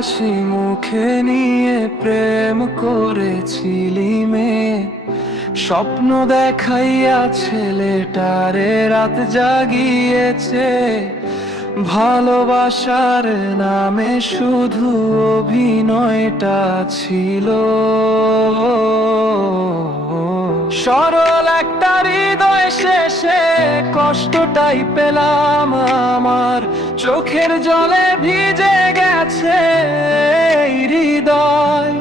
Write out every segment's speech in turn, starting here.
হাসি মুখে নিয়ে প্রেম করেছিলি মেয়ে, স্বপ্ন দেখাইয়া ছেলেটারে রাত জাগিয়েছে। ভালোবাসার নামে শুধু অভিনয়টা ছিল। সরল একটা হৃদয় শেষে কষ্টটাই পেলাম আমার, চোখের জলে ভিজে গেছে এই হৃদয়।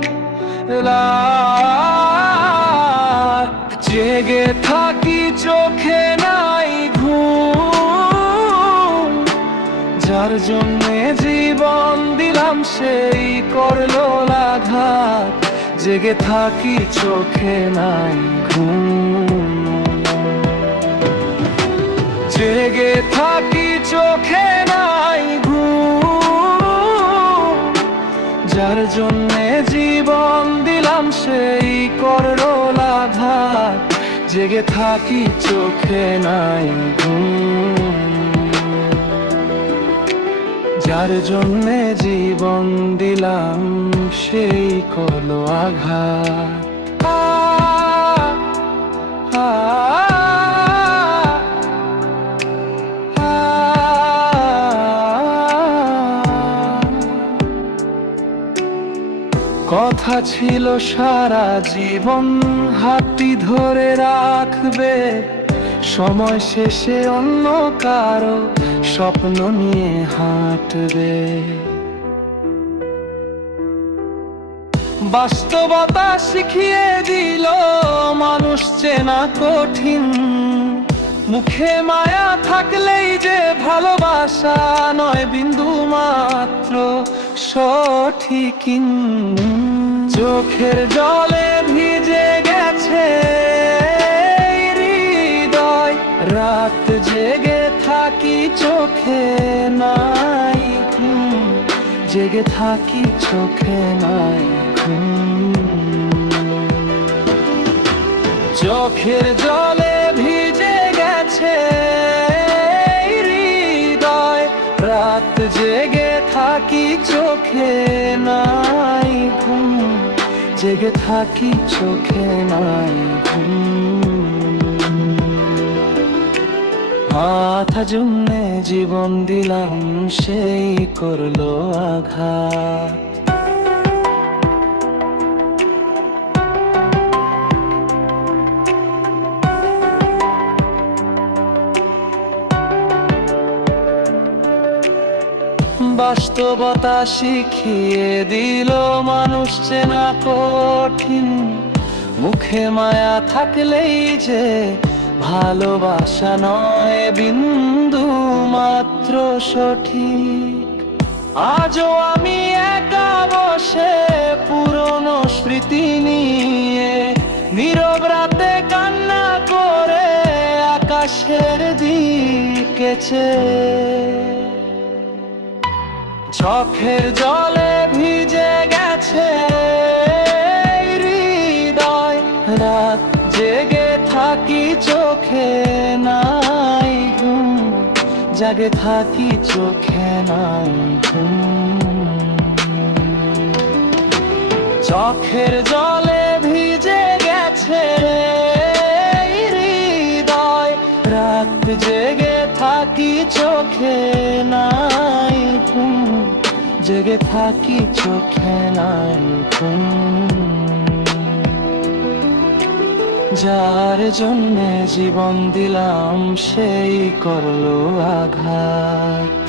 জেগে থাকি চোখে নাই ঘুম, যার জন্যে জীবন দিলাম সেই করলো আঘাত। জেগে থাকি চোখে নাই ঘুম, জেগে থাকি চোখে নাই ঘুম, যার জন্যে জীবন দিলাম সেই করলো আঘাত। জেগে থাকি চোখে নাই ঘুম, যার জন্যে জীবন দিলাম সেই করলো আঘাত। কথা ছিল সারা জীবন হাতটি ধরে রাখবে, সময় শেষে অন্য কারো স্বপ্ন নিয়ে হাঁটবে। বাস্তবতা শিখিয়ে দিল মানুষ চেনা কঠিন, মুখে মায়া থাকলেই যে ভালোবাসা নয় বিন্দু মাত্র সঠিক। চোখের জলে ভিজে গেছে হৃদয়, রাত জেগে থাকি চোখে নাই ঘুম, জেগে থাকি চোখে নাই ঘুম। চোখের জলে ভিজে গেছে হৃদয়, রাত জেগে থাকি চোখে নাই ঘুম, জেগে থাকি চোখে নাই ঘুম। মাথা জন্যে জীবন দিলাম সেই করলো আঘাত। বাস্তবতা শিখিয়ে দিল মানুষ চেনা কঠিন, মুখে মায়া থাকলেই যে ভালোবাসা নয় বিন্দু মাত্র সঠিক। আজও আমি একা বসে পুরনো স্মৃতি নিয়ে, নীরব রাতে কান্না করে আকাশের দিকে চেয়ে। চোখের জলে ভিজে গেছে হৃদয়, রাত জেগে থাকি চোখে নাই ঘুম, জাগে থাকি চোখে নাই ঘুম। চোখের জলে ভিজে গেছে হৃদয়, রাত জেগে থাকি চোখে নাই ঘুম, জেগে থাকি চোখে নাই ঘুম। যার জন্যে জীবন দিলাম সেই করলো আঘাত।